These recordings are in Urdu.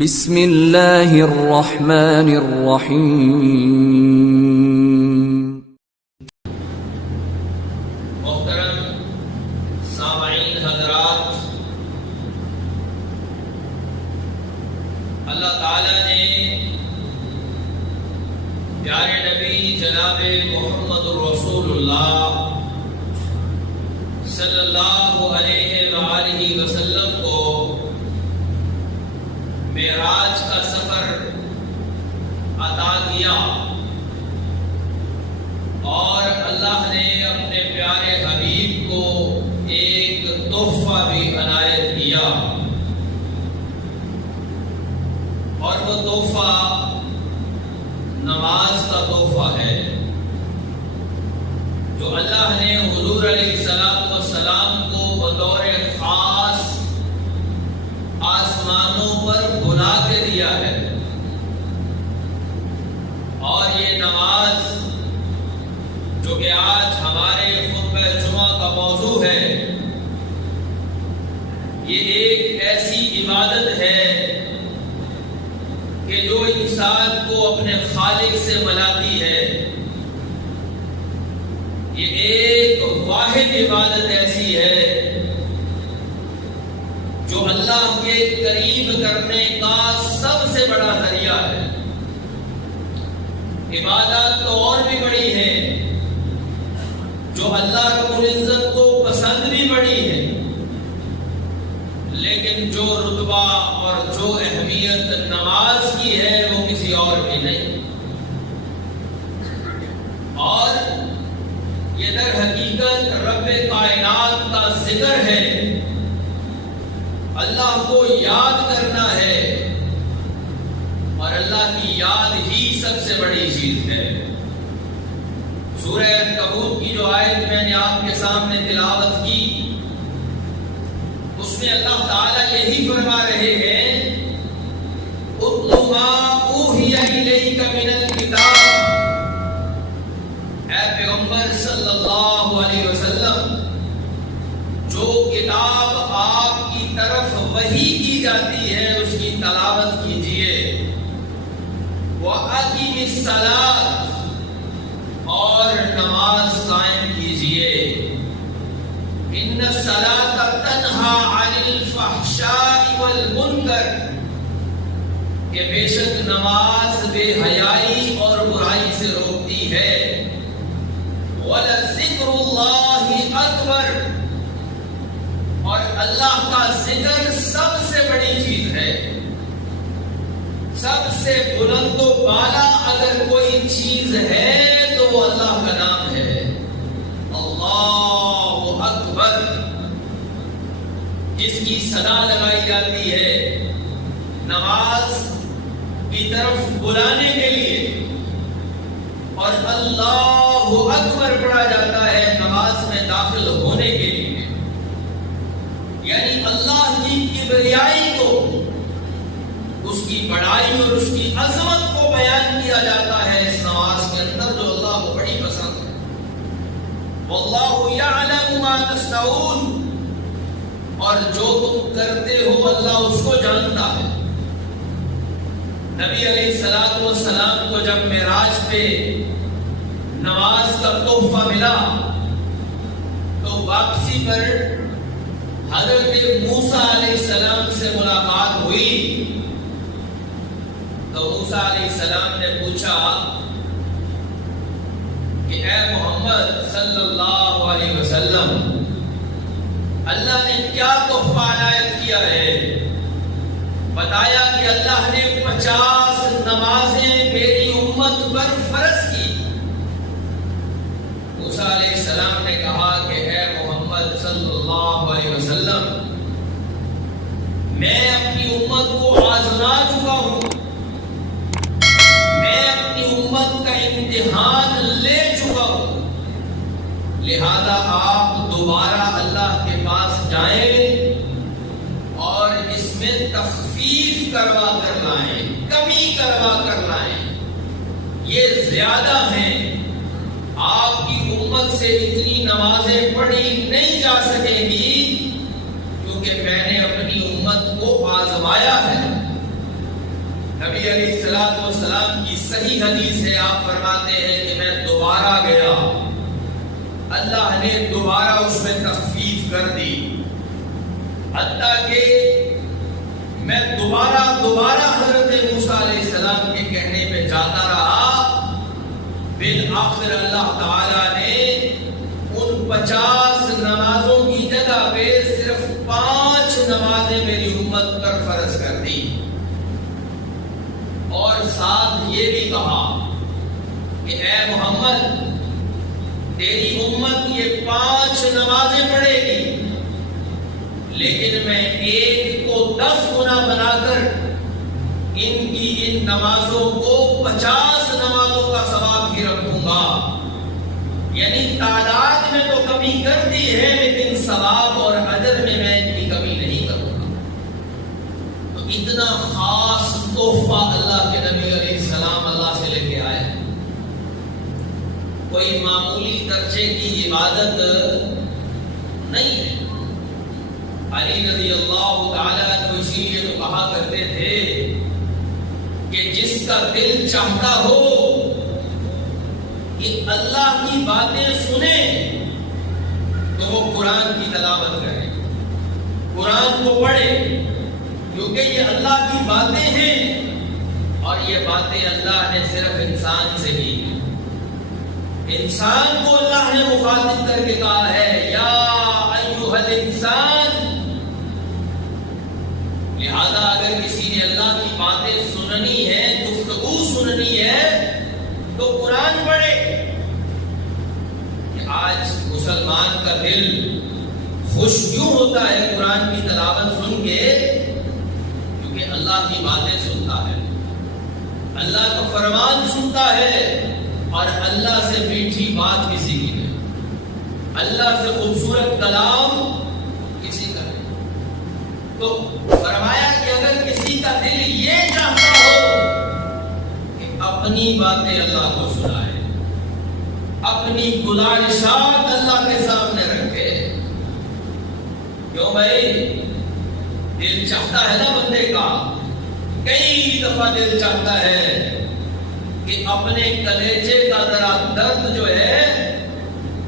بسم اللہ الرحمن الرحیم۔ محترم سامعین حضرات، اللہ تعالیٰ نے پیارے نبی جناب محمد رسول اللہ صلی اللہ علیہ وآلہ وسلم کو معراج کا سفر عطا کیا، اور اللہ نے اپنے پیارے حبیب کو ایک تحفہ بھی عنایت کیا، اور وہ تحفہ نماز کا تحفہ ہے جو اللہ نے حضور علیہ السلام کو بطور خاص آسمانوں پر بلا کے دیا ہے۔ اور یہ نماز جو کہ آج ہمارے خطبہ جمعہ کا موضوع ہے، یہ ایک ایسی عبادت ہے کہ جو انسان کو اپنے خالق سے ملاتی ہے۔ یہ ایک واحد عبادت ایسی ہے جو اللہ کے قریب کرنے کا سب سے بڑا ذریعہ ہے۔ عبادت تو اور بھی بڑی ہے جو اللہ رب العزت کو پسند بھی بڑی ہے، لیکن جو رتبہ اور جو اہمیت نماز کی ہے وہ کسی اور کی نہیں۔ اور یہ در حقیقت رب کائنات کا ذکر ہے، اللہ کو یاد کرنا ہے، اور اللہ کی یاد ہی سب سے بڑی چیز ہے۔ سورہ عنکبوت کی جو آیت میں نے آپ کے سامنے تلاوت کی، اس میں اللہ تعالیٰ یہی فرما رہے ہیں، اُتْلُ مَا أُوحِيَ إِلَيْكَ مِنَ الْكِتَابِ، اے پیغمبر صلی اللہ علیہ وسلم، جو کتاب آپ کی طرف وحی کی جاتی ہے اس کی تلاوت کیجئے۔ وَأَقِمِ الصَّلَاةَ، اور نماز قائم کیجئے۔ إِنَّ الصَّلَاةَ تَنْهَى عَنِ الْفَحْشَاءِ وَالْمُنكَرِ، کہ بے شک نماز بے حیائی اور برائی سے روکتی ہے۔ وَلَذِكْرُ اللَّهِ أَكْبَرُ، اور اللہ کا ذکر سب سے بڑی چیز ہے۔ سب سے بلند و بالا اگر کوئی چیز ہے تو وہ اللہ کا نام ہے، اللہ اکبر، جس کی صدا لگائی جاتی ہے نماز کی طرف بلانے کے لیے، اور اللہ اکبر پڑھا جاتا ہے نماز میں داخل ہونے کے لیے۔ یعنی اللہ کی کبریائی کو، اس کی بڑائی اور اس کی عظمت کو بیان کیا جاتا ہے اس نماز کے اندر، جو اللہ کو بڑی پسند ہے۔ وَاللَّهُ يَعْلَمُ مَا تَصْنَعُونَ، اور جو تم کرتے ہو اللہ اس کو جانتا ہے۔ نبی علیہ السلام کو جب معراج پہ نماز کا تحفہ ملا تو واپسی پر حضرت موسیٰ علیہ السلام سے ملاقات ہوئی، تو موسیٰ علیہ السلام نے پوچھا کہ اے محمد صلی اللہ علیہ وسلم، اللہ نے کیا تحفہ عنایت کیا ہے؟ بتایا کہ اللہ نے 50 نمازیں میری امت پر فرض کی۔ موسیٰ علیہ السلام نے کہا کہ اے محمد صلی اللہ علیہ وسلم، میں اپنی امت کو آزما چکا ہوں، میں اپنی امت کا امتحان لے چکا ہوں، لہذا آپ دوبارہ اللہ کے پاس جائیں اور اس میں تخفیف کروا کر لائیں، کمی کروا کر لائیں۔ یہ زیادہ ہیں، آپ کی امت سے اتنی نمازیں پڑھی نہیں جا سکیں گی، کیونکہ میں نے اپنی امت کو آزمایا ہے۔ نبی علیہ الصلوۃ والسلام کی صحیح حدیث ہے، آپ فرماتے ہیں کہ میں دوبارہ گیا، اللہ نے دوبارہ اس میں تخفیف کر دی، حتیٰ کہ میں دوبارہ حضرت موسیٰ علیہ السلام کے کہنے پہ جاتا رہا، بالآخر اللہ تعالیٰ نے ان 50 نمازوں کی جگہ پہ صرف 5 نمازیں میری امت پر فرض کر دی، اور ساتھ یہ بھی کہا کہ اے محمد تیری امت یہ 5 نمازیں پڑھے گی، لیکن میں ایک کو 10 گنا بنا کر ان نمازوں کو 50 نمازوں کا ثواب بھی رکھوں گا، یعنی تعداد میں تو کمی کر دی ہے لیکن ثواب اور اجر میں ان کی کمی نہیں کروں گا۔ تو اتنا خاص تحفہ اللہ کے نبی علیہ السلام اللہ سے لے کے آئے، کوئی معمولی درجے کی عبادت نہیں ہے۔ علی رضی اللہ تعالیٰ عنہ اسی لیے تو کہا کرتے تھے کہ جس کا دل چاہتا ہو کہ اللہ کی باتیں سنے تو وہ قرآن کی تلاوت کرے، قرآن کو پڑھے، کیونکہ یہ اللہ کی باتیں ہیں، اور یہ باتیں اللہ نے صرف انسان سے کی، انسان کو اللہ نے مخاطب کر کے کہا ہے یا ایھا الانسان، لہذا اگر کسی نے اللہ کی باتیں سننی ہے، گفتگو سننی ہے تو قرآن پڑھے۔ کہ آج مسلمان کا دل خوش کیوں ہوتا ہے قرآن کی تلاوت سن کے؟ کیونکہ اللہ کی باتیں سنتا ہے، اللہ کا فرمان سنتا ہے، اور اللہ سے میٹھی بات کسی کی نہیں، اللہ سے خوبصورت کلام کسی کا نہیں۔ تو فرمایا کہ اگر کسی کا دل یہ چاہتا ہو کہ اپنی باتیں اللہ کو سنائے، اپنی گزارشات اللہ کے سامنے رکھے، کیوں بھائی دل چاہتا ہے نا بندے کا، کئی دفعہ دل چاہتا ہے کہ اپنے کلیجے کا ذرا درد جو ہے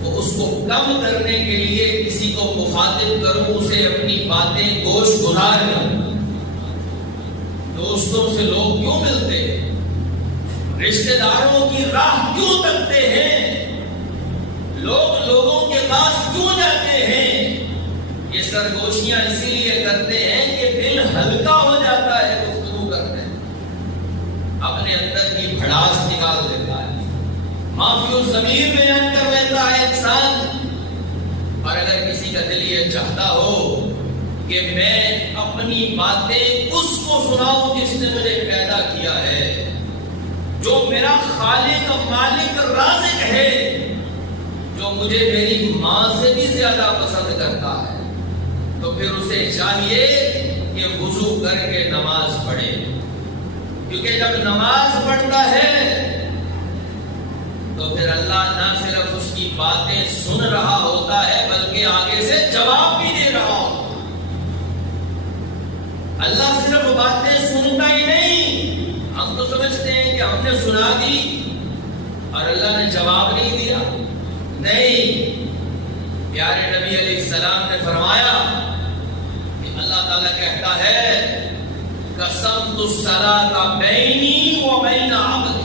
وہ اس کو کم کرنے کے لیے کسی کو مخاطب کروں، اسے اپنی باتیں گوش گزار کروں۔ دوستوں سے لوگ کیوں ملتے ہیں؟ رشتہ داروں کی راہ کیوں تکتے ہیں؟ لوگ لوگوں کے پاس کیوں جاتے ہیں؟ یہ سرگوشیاں اسی لیے کرتے ہیں کہ دل ہلکا ہو جاتا ہے گفتگو کرتے ہیں، اپنے اندر کی بھڑاس نکال دیتا ہے، معافی الضمیر بیان کر لیتا ہے انسان۔ اور اگر کسی کا دل یہ چاہتا ہو کہ میں اپنی باتیں اس کو سناؤں جس نے مجھے پیدا کیا ہے، جو میرا خالق مالک رازق ہے، جو مجھے میری ماں سے بھی زیادہ پسند کرتا ہے، تو پھر اسے چاہیے کہ وضو کر کے نماز پڑھے، کیونکہ جب نماز پڑھتا ہے تو پھر اللہ نہ صرف اس کی باتیں سن رہا ہوتا ہے بلکہ آگے سے جواب بھی دے رہا ہوتا ہے۔ اللہ صرف باتیں سنتا ہی نہیں، ہم تو سمجھتے ہیں کہ ہم نے سنا دی اور اللہ نے جواب نہیں دیا، نہیں، پیارے نبی علیہ السلام نے فرمایا کہ اللہ تعالیٰ کہتا ہے قسمت الصلاۃ بینی و بین عبدی،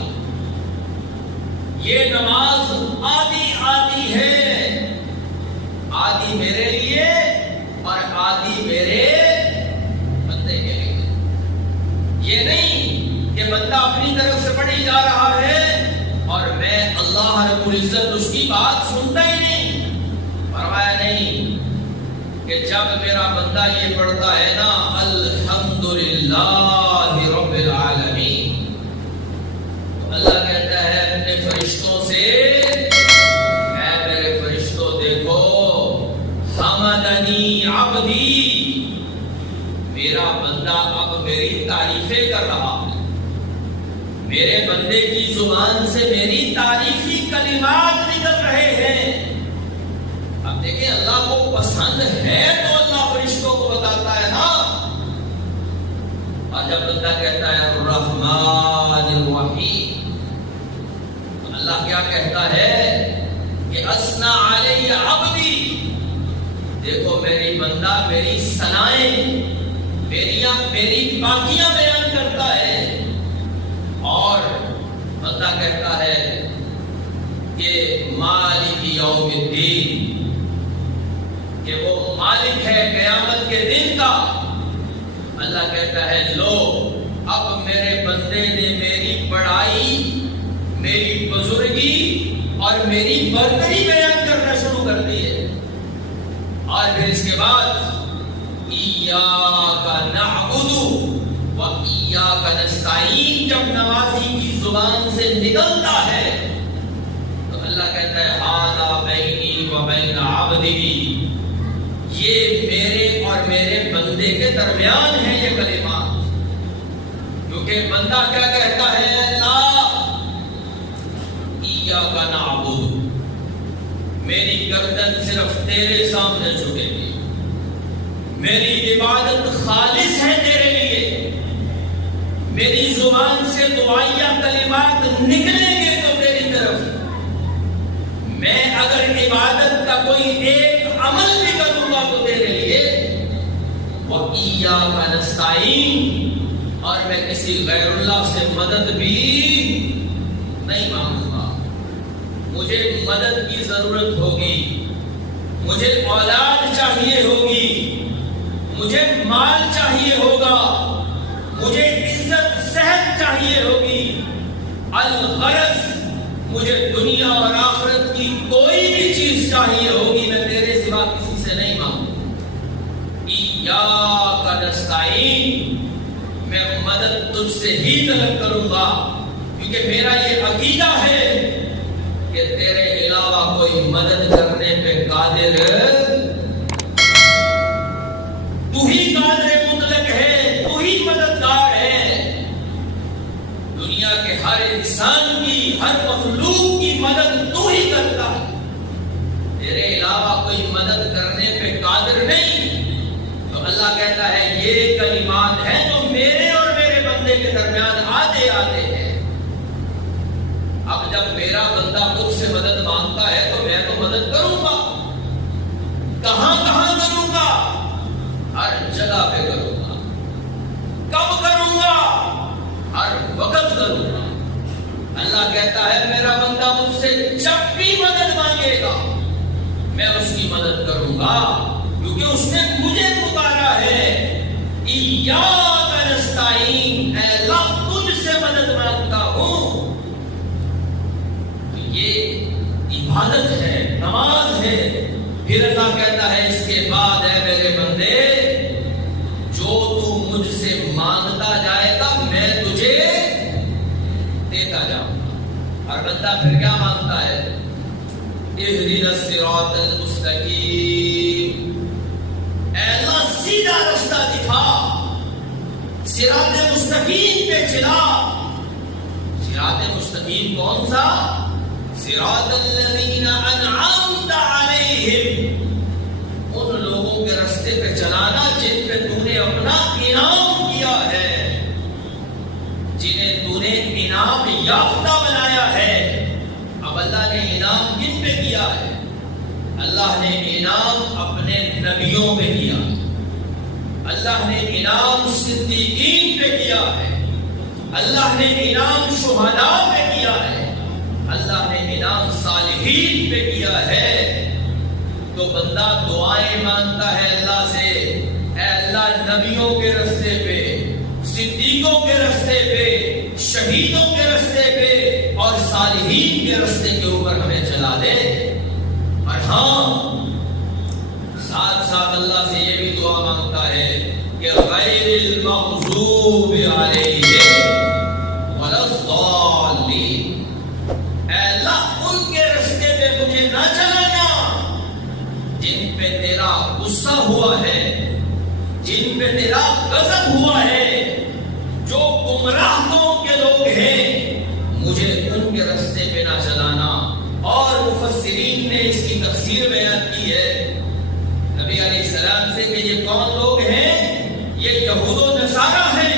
یہ نماز آدھی ہے، آدھی میرے لیے اور آدھی میرے بندے کے لیے۔ یہ نہیں کہ بندہ اپنی طرف سے پڑھی جا رہا ہے اور میں اللہ رب العزت اس کی بات سنتا ہی نہیں۔ فرمایا نہیں کہ جب میرا بندہ یہ پڑھتا ہے نا الحمدللہ رب العالمین، تو اللہ کہتا ہے اپنے فرشتوں سے اے میرے فرشتوں دیکھو حمدنی عبدی، میرا بندہ اب میری تعریفیں کر رہا ہے، میرے بندے کی زبان سے میری تعریفی کلمات نکل رہے ہیں۔ اب دیکھیں اللہ کو پسند ہے تو اللہ فرشتوں کو بتاتا ہے نا، اور جب بندہ کہتا ہے الرحمن کہتا ہے کہ اسنا علی عبدی، دیکھو میری بندہ میری ثنائیں میری پاکیاں بیان کرتا ہے، اور بندہ کہتا ہے کہ مالک یوم الدین، کہ وہ مالک ہے قیامت کے دن کا۔ اللہ کہتا ہے لو اب میرے بندے نے میری بڑائی، میری بزرگی اور میری برتری بیان کرنا شروع کر دی ہے۔ اور پھر اس کے بعد ایاک نعبد و ایاک نستعین جب نمازی کی زبان سے نکلتا ہے تو اللہ کہتا ہے ھذا بینی و بین عبدی، یہ میرے اور میرے بندے کے درمیان ہے یہ کلمات۔ کیونکہ بندہ کیا کہتا ہے اللہ ایاک نعبد، میری گردن صرف تیرے سامنے جھکے گی، میری عبادت خالص ہے تیرے لیے، میری زبان سے دعائیہ کلمات نکلیں گے تو تیری طرف، میں اگر عبادت کا کوئی ایک عمل بھی کروں گا تو تیرے لیے۔ وَإِيَّاكَ نَسْتَعِينُ، اور میں کسی غیر اللہ سے مدد بھی نہیں مانگوں گا۔ مجھے مدد کی ضرورت ہوگی، مجھے اولاد چاہیے ہوگی، مجھے مال چاہیے ہوگا، مجھے عزت صحت چاہیے ہوگی، الغرض مجھے دنیا اور آخرت کی کوئی بھی چیز چاہیے ہوگی، میں تیرے سوا کسی سے نہیں مانگوں۔ ایاک نستعین، میں مدد تجھ سے ہی طلب کروں گا، کیونکہ میرا یہ عقیدہ ہے کہ تیرے علاوہ کوئی مدد کرنے پہ قادر، تو ہی قادر مطلق ہے، تو ہی مددگار ہے۔ دنیا کے ہر انسان کی، ہر مخلوق کی مدد تو ہی کرتا ہے، تیرے علاوہ کوئی مدد کرنے پہ قادر نہیں۔ تو اللہ کہتا ہے یہ کلمات ہیں جو میرے اور میرے بندے کے درمیان آتے ہیں۔ اب جب میرا بندہ مجھ سے مدد مانگتا ہے تو میں تو مدد کروں گا، کہاں کروں گا؟ ہر جگہ پہ کروں گا۔ کب کروں گا؟ ہر وقت کروں گا۔ اللہ کہتا ہے میرا بندہ مجھ سے جب بھی مدد مانگے گا میں اس کی مدد کروں گا، کیونکہ اس نے مجھے پکارا ہے۔ ایاک نستعین، اے اللہ تجھ سے مدد مانگتا ہوں۔ یہ عبادت ہے، نماز ہے۔ پھر اللہ کہتا ہے اس کے بعد اے میرے بندے، جو تو مجھ سے مانگتا جائے گا میں تجھے دیتا جاؤں گا۔ اور بندہ پھر کیا مانگتا ہے؟ اہدنا الصراط المستقیم، اے اللہ سیدھا رستہ دکھا، صراط مستقیم پہ چلا۔ صراط مستقیم کون سا؟ صراط الذین انعمت علیہم، ان لوگوں کے رستے پہ چلانا جن پہ تو نے اپنا انعام کیا ہے، جنہیں تو نے انعام یافتہ بنایا ہے۔ اب اللہ نے انعام کن پہ کیا ہے؟ اللہ نے انعام اپنے نبیوں پہ کیا، اللہ نے انعام صدیقین پہ کیا ہے، اللہ نے انعام شہداء پہ کیا ہے، اللہ نے انعام صالحین پہ کیا ہے۔ تو بندہ دعائیں مانگتا ہے اللہ سے، اے اللہ نبیوں کے رستے پہ، صدیقوں کے رستے پہ، شہیدوں کے رستے پہ اور صالحین کے رستے کے اوپر ہمیں چلا دے۔ اور ہاں ساتھ ساتھ اللہ سے یہ بھی دعا مانگتا ہے کہ غیر المغضوب علیہم ولا الضالین، اے اللہ ان کے رستے پہ مجھے نہ چلانا جن پہ تیرا غصہ ہوا ہے، جن پہ تیرا غضب ہوا ہے، جو گمراہ قوم کے لوگ ہیں، مجھے ان کے رستے پہ نہ چلانا۔ اور مفسرین نے اس کی تفسیر بیان کی ہے نبی علیہ السلام سے کہ یہ کون لوگ ہیں؟ یہ یہود و نصارہ ہیں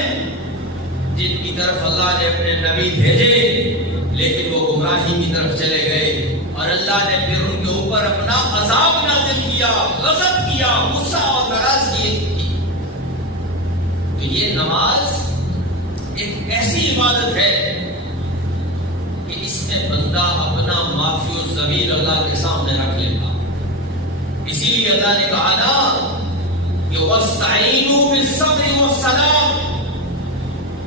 جن کی طرف اللہ نے اپنے نبی بھیجے لیکن وہ گمراہی کی طرف چلے گئے اور اللہ نے پھر ان کے اوپر اپنا عذاب نازل کیا، غضب کیا، غصہ اور ناراضگی کی۔ تو یہ نماز ایک ایسی عبادت ہے کہ اس میں بندہ اپنا معافی و ضمیر اللہ کے سامنے رکھ لیتا۔ اسی لیے اللہ نے کہا نا کہ وَاسْتَعِينُوا بِالصَّبْرِ وَالصَّلَاةِ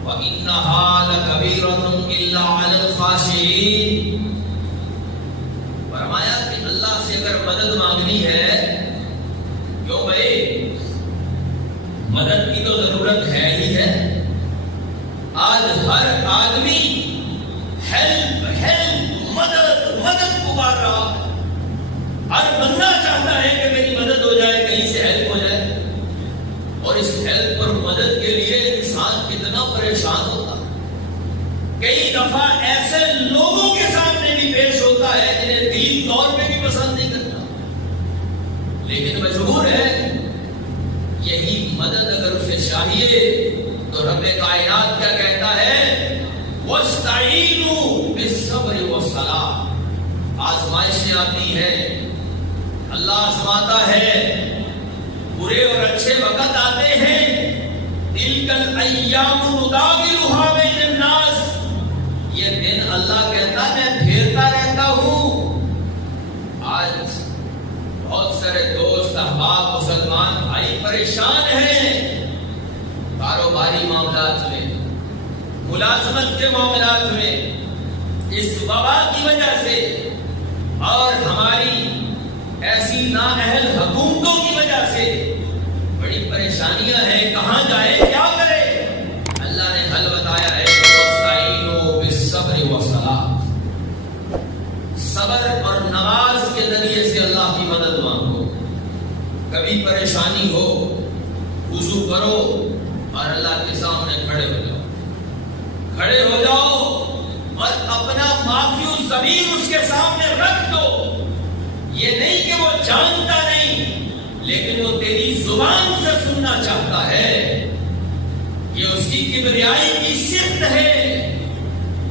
وَإِنَّهَا لَكَبِيرَةٌ إِلَّا عَلَى الْخَاشِعِينَ۔ فرمایا کہ اللہ سے اگر مدد مانگنی ہے، کیوں بھائی مدد کی تو ضرورت ہے ہی ہے۔ آج ہر آدمی ہیلپ ہیلپ مدد مدد پکار رہا ہے۔ ہر بندہ چاہتا ہے کہ میری مدد ہو جائے، کہیں سے ہیلپ ہو جائے، اور اس ہیلپ اور مدد کے لیے انسان کتنا پریشان ہوتا ہے۔ کئی دفعہ ایسے لوگوں کے سامنے بھی پیش ہوتا ہے جنہیں دلی طور پہ بھی پسند نہیں کرتا، لیکن مجبور ہے۔ یہی مدد اگر اسے چاہیے تو رب کائنات کیا کہتا ہے؟ وَاسْتَعِينُوا بِالصَّبْرِ وَالصَّلَاةِ۔ آزمائشیں آتی ہیں، اللہ آزماتا ہے، برے اور اچھے وقت آتے ہیں۔ تِلْكَ الْأَيَّامُ نُدَاوِلُهَا بَيْنَ النَّاسِ، یہ دن اللہ کہتا میں پھیرتا رہتا ہوں۔ آج بہت سارے دوست احباب مسلمان بھائی پریشان ہیں کاروباری معاملات میں، ملازمت کے معاملات میں، اس وبا کی وجہ سے اور ہماری ایسی نااہل حکومتوں کی وجہ سے بڑی پریشانیاں ہیں۔ کہاں جائے، کیا کرے؟ اللہ نے حل بتایا ہے، وَاسْتَعِينُوا بِالصَّبْرِ وَالصَّلَاةِ۔ صبر اور نماز کے ذریعے سے اللہ کی مدد مانگو۔ کبھی پریشانی ہو، وضو کرو اور اللہ کے سامنے کھڑے ہو جاؤ، کھڑے ہو جاؤ اور اپنا معافی و ضمیر اس کے سامنے رکھ دو۔ یہ نہیں کہ وہ جانتا نہیں، لیکن وہ تیری زبان سے سننا چاہتا ہے۔ یہ اس کی کبریائی کی صفت ہے،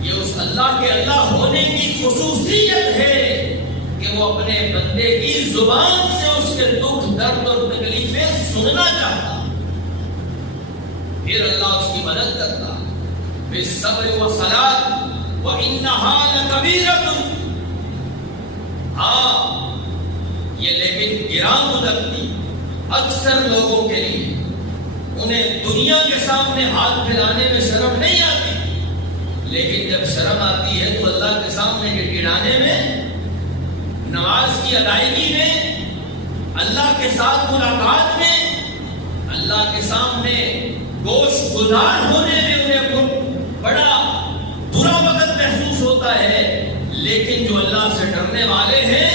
یہ اس اللہ کے اللہ ہونے کی خصوصیت ہے کہ وہ اپنے بندے کی زبان سے اس کے دکھ، درد اور تکلیفیں سننا چاہتا۔ پھر اللہ اس کی مدد کرتا۔ بالصبر والصلاة وإنها لكبيرة۔ ہاں یہ لیکن گراں گزرتی اکثر لوگوں کے لیے، انہیں دنیا کے سامنے ہاتھ پھیلانے میں شرم نہیں آتی، لیکن جب شرم آتی ہے تو اللہ کے سامنے گڑگڑانے میں، نماز کی ادائیگی میں، اللہ کے ساتھ ملاقات میں، اللہ کے سامنے گوش گزار ہونے میں انہیں بڑا برا وقت محسوس ہوتا ہے۔ لیکن جو اللہ سے ڈرنے والے ہیں،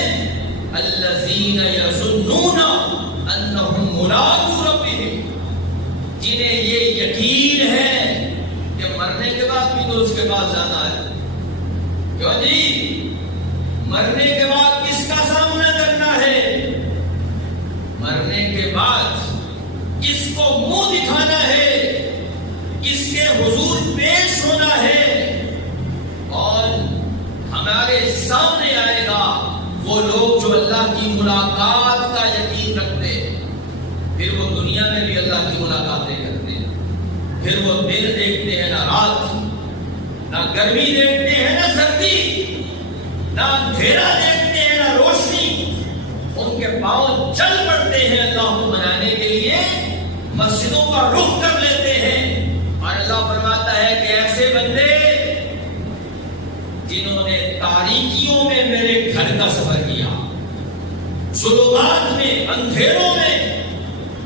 الذین یظنون انہم ملاقو ربہم، جنہیں یہ یقین ہے کہ مرنے کے بعد بھی تو اس کے پاس جانا ہے۔ کیوں جی؟ مرنے کے بعد کس کا سامنا کرنا ہے؟ مرنے کے بعد کس کو منہ دکھانا ہے، کس کے حضور پیش ہونا ہے، اور ہمارے سامنے آئے گا وہ لوگ جو اللہ کی ملاقات کا یقین رکھتے ہیں۔ پھر وہ دنیا میں بھی اللہ کی ملاقاتیں کرتے ہیں، پھر وہ دن دیکھتے ہیں نہ رات، نہ گرمی دیکھتے ہیں نہ سردی، نہ اندھیرا دیکھتے ہیں نہ روشنی۔ ان کے پاؤں چل پڑتے ہیں اللہ کو منانے کے لیے، مسجدوں کا رخ کر لیتے ہیں، اور اللہ فرماتا ہے کہ ایسے بندے جنہوں نے تاریکیوں میں میرے گھر کا سفر کیا، ظلمات میں، اندھیروں میں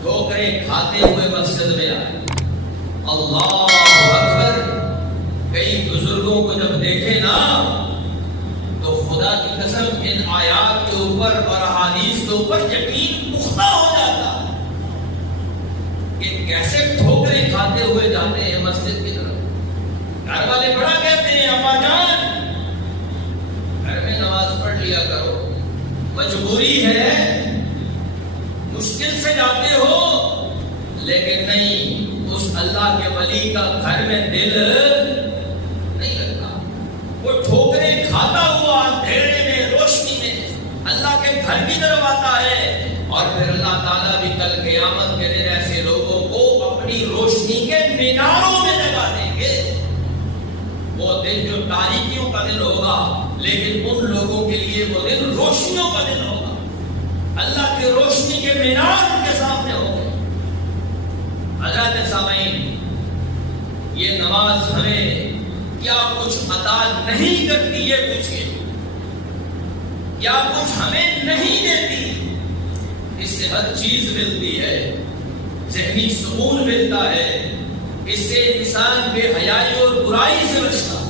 ٹھوکریں کھاتے ہوئے مسجد میں آئے۔ اللہ اکبر۔ کئی بزرگوں کو جب دیکھے نا تو خدا کی قسم ان آیات کے اوپر اور احادیث کے اوپر یقین پختہ ہو جاتا کہ کیسے ٹھوکریں کھاتے ہوئے جاتے ہیں مسجد کی طرف۔ گھر والے بڑا کہتے ہیں ابا جان گھر میں نماز پڑھ لیا کرو، مجبوری ہے، مشکل سے جاتے ہو، لیکن نہیں، اس اللہ کے ولی کا گھر میں دل گھر کی طرف آتا ہے، اور پھر اللہ تعالیٰ بھی کل قیامت کے دن ایسے لوگوں کو اپنی روشنی کے میناروں میں لگا دیں گے۔ وہ دن جو تاریکیوں کا دن ہوگا، لیکن ان لوگوں کے لیے وہ دن روشنیوں کا دن ہوگا۔ اللہ کی روشنی کے مینار ان کے سامنے ہوں گے۔ حضرات سامعین، یہ نماز ہمیں کیا کچھ عطا نہیں کرتی یہ پوچھئے، کیا کچھ ہمیں نہیں دیتی؟ اس سے ہر چیز ملتی ہے، ذہنی سکون ملتا ہے، اس سے انسان بے حیائی اور برائی سے بچتا۔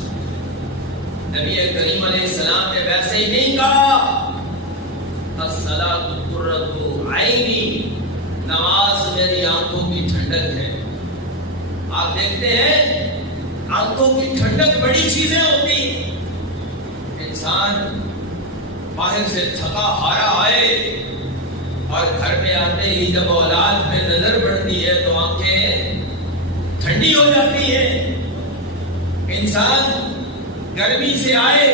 نبی کریم علیہ السلام نے ویسے ہی نہیں کہا الصلاۃ قرۃ عینی، نماز میری آنکھوں کی ٹھنڈک ہے۔ آپ دیکھتے ہیں آنکھوں کی ٹھنڈک بڑی چیزیں ہوتی، انسان باہر سے تھکا ہارا آئے اور گھر میں آتے ہی جب اولاد پہ نظر پڑتی ہے تو آنکھیں ٹھنڈی ہو جاتی ہیں۔ انسان گرمی سے آئے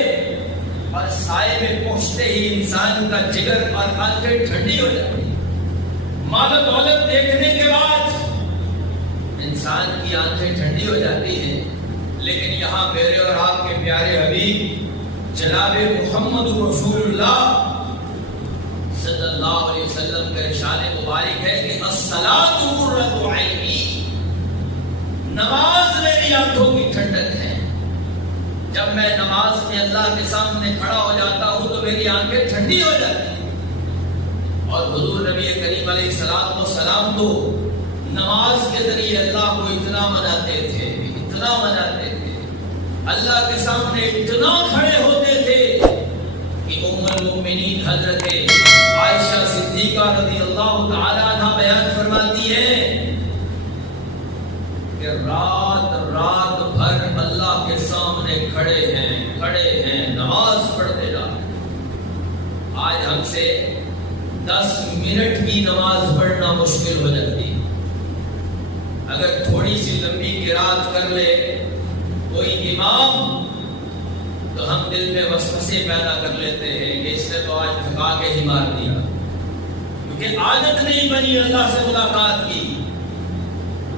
اور سائے میں پہنچتے ہی انسان کا جگر اور آنکھیں ٹھنڈی ہو جاتی ہیں۔ مال و دولت دیکھنے کے بعد انسان کی آنکھیں ٹھنڈی ہو جاتی ہیں، لیکن یہاں میرے اور آپ کے پیارے حبیب جناب محمد رسول اللہ صلی اللہ علیہ وسلم کا ارشاد مبارک ہے کہ الصلاۃ قرۃ عینی، نماز میری آنکھوں کی ٹھنڈک ہے۔ جب میں نماز میں اللہ کے سامنے کھڑا ہو جاتا ہوں تو میری آنکھیں ٹھنڈی ہو جاتی ہیں۔ اور حضور نبی کریم علیہ الصلوۃ والسلام تو نماز کے ذریعے اللہ کو اتنا مناتے تھے، اتنا مناتے تھے، اللہ کے سامنے اتنا کھڑے ہوتے تھے کہ ام المؤمنین حضرت عائشہ صدیقہ رضی اللہ تعالی عنہ بیان فرماتی ہے کہ رات رات بھر اللہ کے سامنے کھڑے ہیں نماز پڑھتے جا۔ آج ہم سے 10 منٹ کی نماز پڑھنا مشکل ہو جاتی ہے۔ اگر تھوڑی سی لمبی قرات کر لے کوئی امام تو ہم دل میں وسوسے پیدا کر لیتے ہیں کہ اس نے تو آج تھکا کے ہی مار دیا، کیونکہ عادت نہیں بنی اللہ سے ملاقات کی،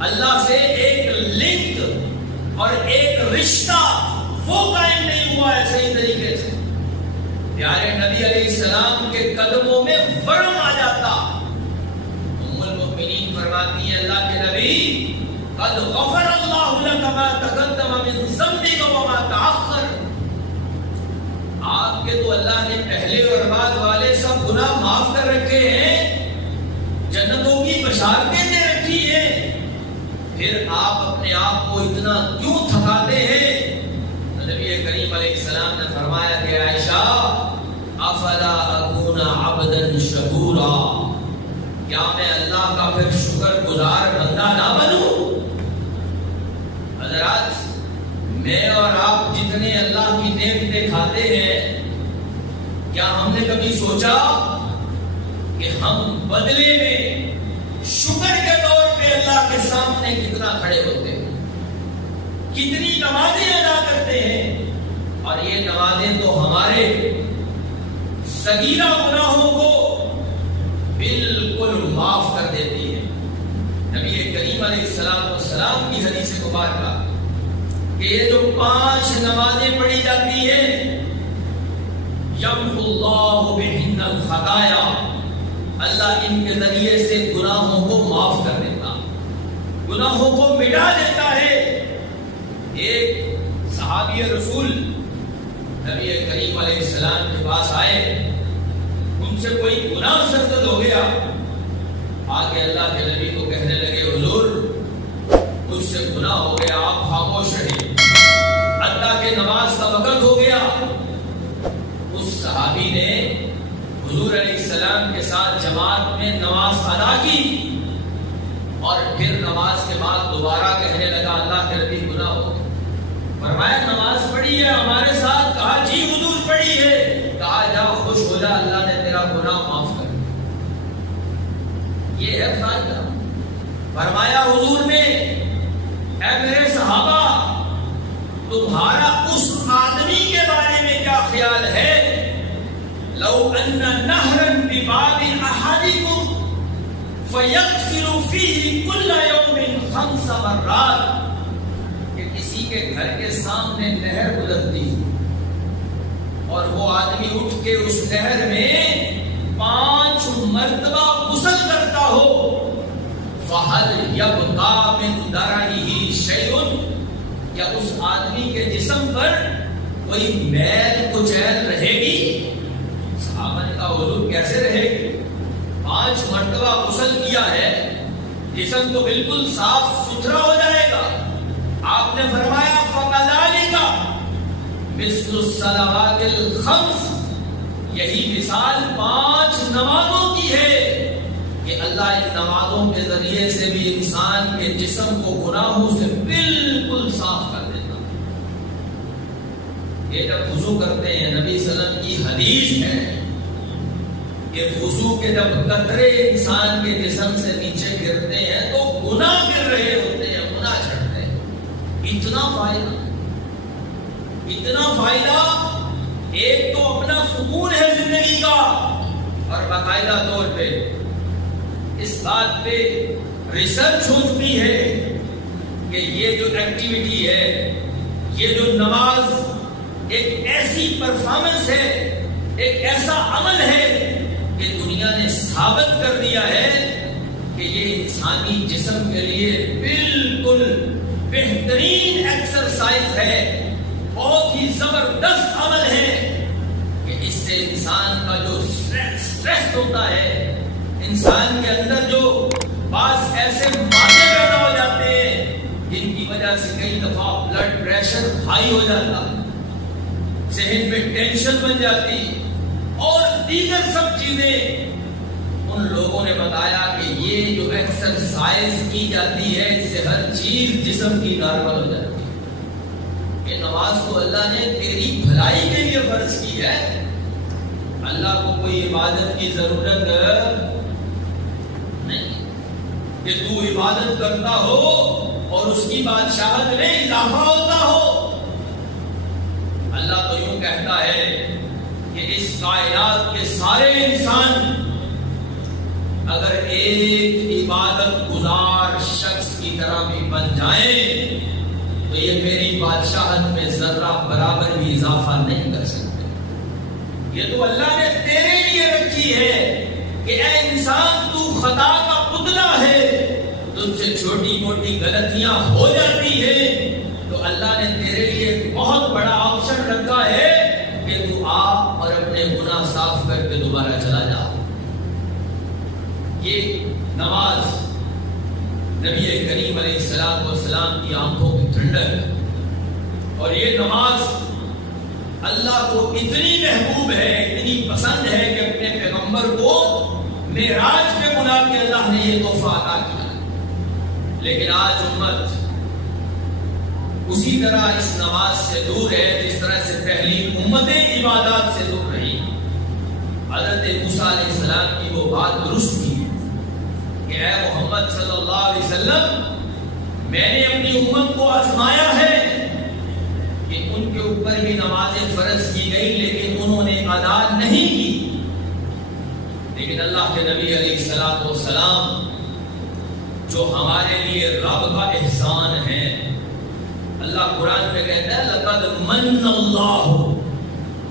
اللہ سے ایک لنک اور ایک رشتہ وہ قائم نہیں ہوا ہے صحیح طریقے سے۔ پیارے نبی علیہ السلام کے قدموں میں ورم آ جاتا۔ ام المؤمنین فرماتی ہیں اللہ کے نبی قد غفر اللہ لک ما تقدم من ذنبک وما تأخر، آپ کے تو اللہ نے پہلے اور بعد والے سب گناہ معاف کر رکھے ہیں، جنتوں کی بشارتیں دے رکھی ہیں، پھر آپ اپنے آپ کو اتنا کیوں تھکاتے ہیں؟ نبی کریم علیہ السلام نے فرمایا کہ عائشہ افلا اکون عبدا شکورا، کیا میں اللہ کا پھر شکر گزار بندہ نہ بنوں؟ حضرات، میں اور آپ جتنے اللہ کی نعمتیں کھاتے ہیں، کیا ہم نے کبھی سوچا کہ ہم بدلے میں شکر کے طور پہ اللہ کے سامنے کتنا کھڑے ہوتے ہیں، کتنی نمازیں ادا کرتے ہیں؟ اور یہ نمازیں تو ہمارے صغیرہ گناہوں کو بالکل معاف کر دیتی ہے۔ نبی کریم علیہ السلام کی حدیث مبارکہ کہ یہ جو 5 نمازیں پڑھی جاتی ہیں، یمحو اللہ بہن الخطایا، اللہ ان کے ذریعے سے گناہوں کو معاف کر دیتا، گناہوں کو مٹا دیتا ہے۔ ایک صحابی رسول نبی کریم علیہ السلام کے پاس آئے، ان سے کوئی گناہ سرزد ہو گیا، آگے اللہ کے نبی کو کہنے لگے حضور مجھ سے گناہ ہو گیا، آپ خاموش رہے، اللہ کے نماز کا وقت ہو گیا۔ اس صحابی نے حضور علیہ السلام کے ساتھ جماعت میں نماز ادا کی، اور پھر نماز کے بعد دوبارہ کہنے لگا اللہ کے نبی گناہ ہو گیا۔ فرمایا نماز پڑھی ہے ہمارے ساتھ؟ کہا جی حضور پڑھی ہے۔ کہا جا خوش ہو جا، اللہ نے تیرا گناہ معاف کر دیا۔ یہ ہے فائدہ۔ فرمایا حضور نے اے میرے صحابہ تمہارا اس آدمی کے بارے میں کیا خیال ہے لو ان نهرا بباب احدكم فيغسل فيه كل يوم 5 مرات، کہ کسی کے گھر کے سامنے نہر گزرتی اور وہ آدمی اٹھ کے اس نہر میں 5 مرتبہ غسل کرتا ہو، فَهَلْ يَبْقَى مِنْ دَرَنِهِ شَيْءٌ، کیا اس آدمی کے جسم پر کوئی میل کچیل رہے گی؟ صحابہ نے کہا حضور کیسے رہے گی؟ 5 مرتبہ غسل کیا ہے، جسم تو بالکل صاف ستھرا ہو جائے گا۔ آپ نے فرمایا فَكَذَلِكَ مِثْلُ الصَّلَوَاتِ الْخَمْسِ، یہی مثال 5 نمازوں کی ہے کہ اللہ ان نمازوں کے ذریعے سے بھی انسان کے جسم کو گناہوں سے بالکل صاف کر دیتا۔ یہ جب وضو کرتے ہیں، نبی صلی اللہ علیہ وسلم کی حدیث ہے کہ وضو کے جب قطرے انسان کے جسم سے نیچے گرتے ہیں تو گناہ گر رہے ہوتے ہیں، گناہ چھڑتے ہیں۔ اتنا فائدہ، ایک تو اپنا سکون ہے زندگی کا، اور باقاعدہ طور پہ اس بات پہ ریسرچ ہو چکی ہے کہ یہ جو ایکٹیویٹی ہے، یہ جو نماز ایک ایسی پرفارمنس ہے، ایک ایسا عمل ہے کہ دنیا نے ثابت کر دیا ہے کہ یہ انسانی جسم کے لیے بالکل بہترین ایکسرسائز ہے، بہت ہی زبردست عمل ہے کہ اس سے انسان کا جو سٹریس ہوتا ہے، انسان کے اندر جو بعض ایسے مادے پیدا ہو جاتے ہیں جن کی وجہ سے کئی دفعہ بلڈ پریشر ہائی ہو جاتا، ذہن میں ٹینشن بن جاتی اور دیگر سب چیزیں، ان لوگوں نے بتایا کہ یہ جو ایکسرسائز کی جاتی ہے اس سے ہر چیز جسم کی نارمل ہو جاتی ہے۔ یہ نماز تو اللہ نے تیری بھلائی کے لیے فرض کی ہے، اللہ کو کوئی عبادت کی ضرورت نہیں کہ تو عبادت کرتا ہو اور اس کی بادشاہت میں اضافہ ہوتا ہو۔ اللہ تو یوں کہتا ہے کہ اس کائنات کے سارے انسان اگر ایک عبادت گزار شخص کی طرح بھی بن جائیں تو یہ میری بادشاہت میں ذرہ برابر بھی اضافہ نہیں کر سکتے۔ یہ تو اللہ نے تیرے لیے رکھی ہے کہ اے انسان تو خطا کا پتلا ہے، تجھ سے چھوٹی موٹی غلطیاں ہو جاتی ہیں تو اللہ نے تیرے لیے ایک بہت بڑا آپشن رکھا ہے کہ تو آ اور اپنے گناہ صاف کر کے دوبارہ چلا جا۔ یہ نماز نبی کریم علیہ السلام کی آنکھوں کی ٹھنڈک ہے، اور یہ نماز اللہ کو اتنی محبوب ہے، اتنی پسند ہے کہ اپنے پیغمبر کو معراج میں بلا کے اللہ نے یہ تحفہ عطا کیا۔ لیکن آج امت اسی طرح اس نماز سے دور ہے جس طرح سے پہلی امتیں عبادات سے دور رہی۔ حضرت موسیٰ علیہ السلام کی وہ بات درست تھی کہ اے محمد صلی اللہ علیہ وسلم، میں نے اپنی امت کو آزمایا ہے کہ ان کے اوپر بھی نمازیں فرض کی گئی لیکن انہوں نے ادا نہیں کی۔ لیکن اللہ کے نبی علیہ السلام جو ہمارے لیے رب کا احسان ہے، اللہ قرآن میں کہتا ہے لقد من اللہ،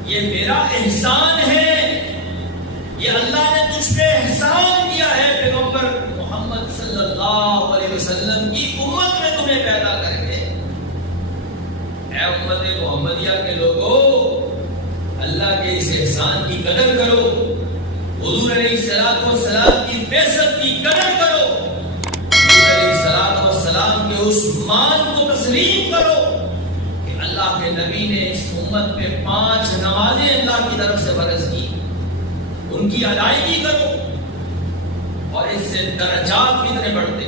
یہ میرا احسان ہے، یہ اللہ نے تجھ پہ احسان کیا ہے پیغمبر محمد صلی اللہ علیہ وسلم کی امت میں تمہیں پیدا کر کے۔ اے امت محمدیہ کے لوگوں، اللہ کے اس احسان کی قدر کرو، حضور علیہ السلام کی بعثت کی قدر کرو، حضور علیہ السلام کے اس مان کو تسلیم کرو کہ اللہ کے نبی نے اس امت میں 5 نمازیں اللہ کی طرف سے فرض کی، ان کی ادائیگی کرو، اور اس سے درجات کتنے بڑھتے،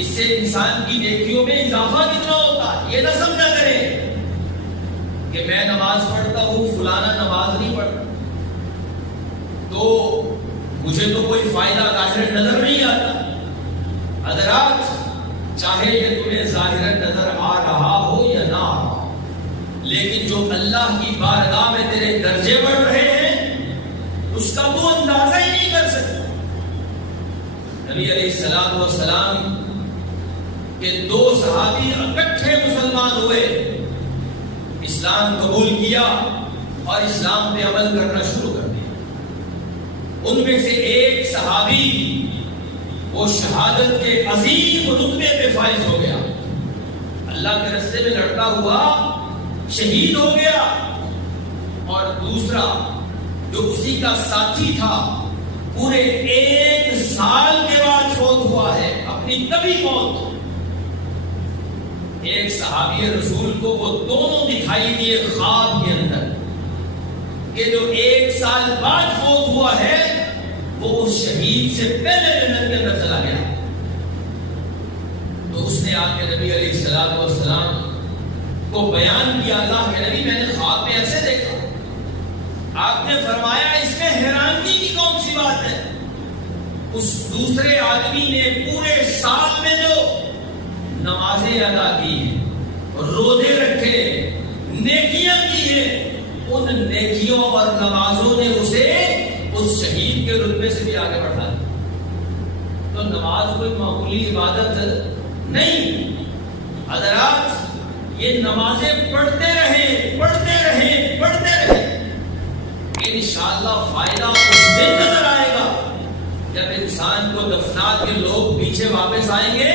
اس سے انسان کی نیکیوں میں اضافہ کتنا ہوتا۔ یہ نہ سمجھا کرے کہ میں نماز پڑھتا ہوں فلانا نماز نہیں پڑھتا تو مجھے تو کوئی فائدہ ظاہر نظر نہیں آتا۔ حضرات، چاہے یہ تمہیں ظاہر نظر آ رہا ہو یا نہ آ رہا ہو، لیکن جو اللہ کی بارگاہ میں تیرے درجے بڑھ رہے ہیں کا تو اندازہ ہی نہیں کر سکتا۔ نبی علیہ السلام والسلام کہ 2 صحابی اکٹھے مسلمان ہوئے، اسلام قبول کیا اور اسلام پہ عمل کرنا شروع کر دیا۔ ان میں سے ایک صحابی وہ شہادت کے عظیم رتبے پہ فائز ہو گیا، اللہ کے راستے میں لڑتا ہوا شہید ہو گیا، اور دوسرا جو اسی کا ساتھی تھا پورے 1 سال کے بعد فوت ہوا ہے، اپنی طبی موت۔ ایک صحابی رسول کو وہ دونوں دکھائی دیے خواب کے اندر کہ جو 1 سال بعد فوت ہوا ہے وہ اس شہید سے پہلے جنت کے اندر چلا گیا۔ تو اس نے آ کے نبی علیہ السلام والسلام کو بیان کیا، اللہ کے نبی میں نے خواب میں ایسے دیکھا۔ آپ نے فرمایا اس میں حیرانگی کی کون سی بات ہے؟ اس دوسرے آدمی نے پورے سال میں جو نمازیں ادا کی ہیں، روزے رکھے، نیکیاں کی ہیں، ان نیکیوں اور نمازوں نے اسے اس شہید کے رتبے سے بھی آگے بڑھا دیا۔ تو نماز کوئی معمولی عبادت نہیں حضرات، یہ نمازیں پڑھتے رہیں پڑھتے رہیں پڑھتے رہیں، انشاءاللہ فائدہ اس دن نظر آئے گا جب انسان کو دفنا کے لوگ پیچھے واپس آئیں گے،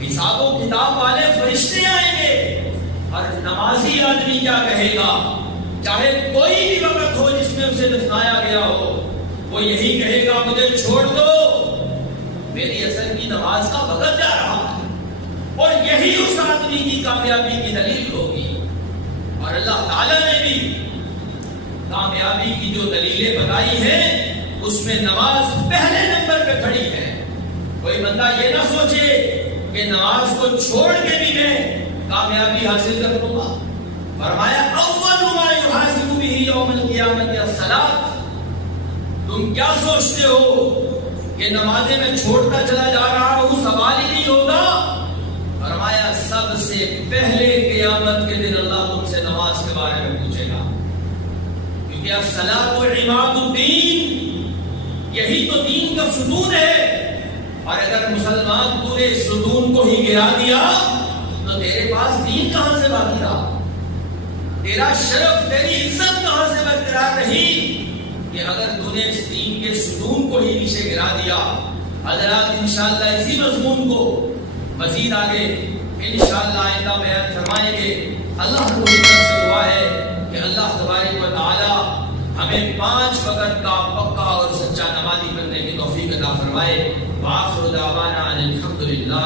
حساب و کتاب والے فرشتے آئیں گے، اور نمازی آدمی کیا کہے گا؟ چاہے کوئی بھی وقت ہو جس میں اسے دفنایا گیا ہو، وہ یہی کہے گا مجھے چھوڑ دو، میری اصل کی نماز کا وقت جا رہا ہے، اور یہی اس آدمی کی کامیابی کی دلیل ہوگی۔ اور اللہ تعالیٰ نے بھی کامیابی کی جو دلیلیں بتائی ہیں اس میں نماز پہلے نمبر پہ کھڑی ہے۔ کوئی بندہ یہ نہ سوچے کہ نماز کو چھوڑ کے بھی میں کامیابی حاصل کر لوں گا۔ فرمایا اول ما یحاسب به یوم القیامت الصلاۃ، تم کیا سوچتے ہو کہ نمازیں میں چھوڑتا چلا جا رہا ہوں سوال ہی نہیں ہوگا؟ فرمایا سب سے پہلے قیامت کے دن اللہ تم سے نماز کے بارے میں پوچھے گا، کیونکہ الصلاۃ عماد الدین، یہی تو دین کا ستون ہے، اور اگر مسلمان پورے ستون کو ہی گرا دیا تو تیرے پاس دین کہاں سے باقی رہا؟ تیرا شرف، تیری عزت کہاں سے برقرار رہی کہ اگر تو نے اس دین کے ستون کو ہی نیچے گرا دیا؟ حضرات انشاءاللہ اسی مضمون کو مزید آگے انشاءاللہ آئندہ بیان فرمائیں گے۔ اللہ رب العزت سے دعا ہے کہ اللہ تبارک و تعالی ہمیں 5 وقت کا پکا اور سچا نمازی بننے کی توفیق عطا فرمائے۔ وآخر دعوانا ان الحمد للہ۔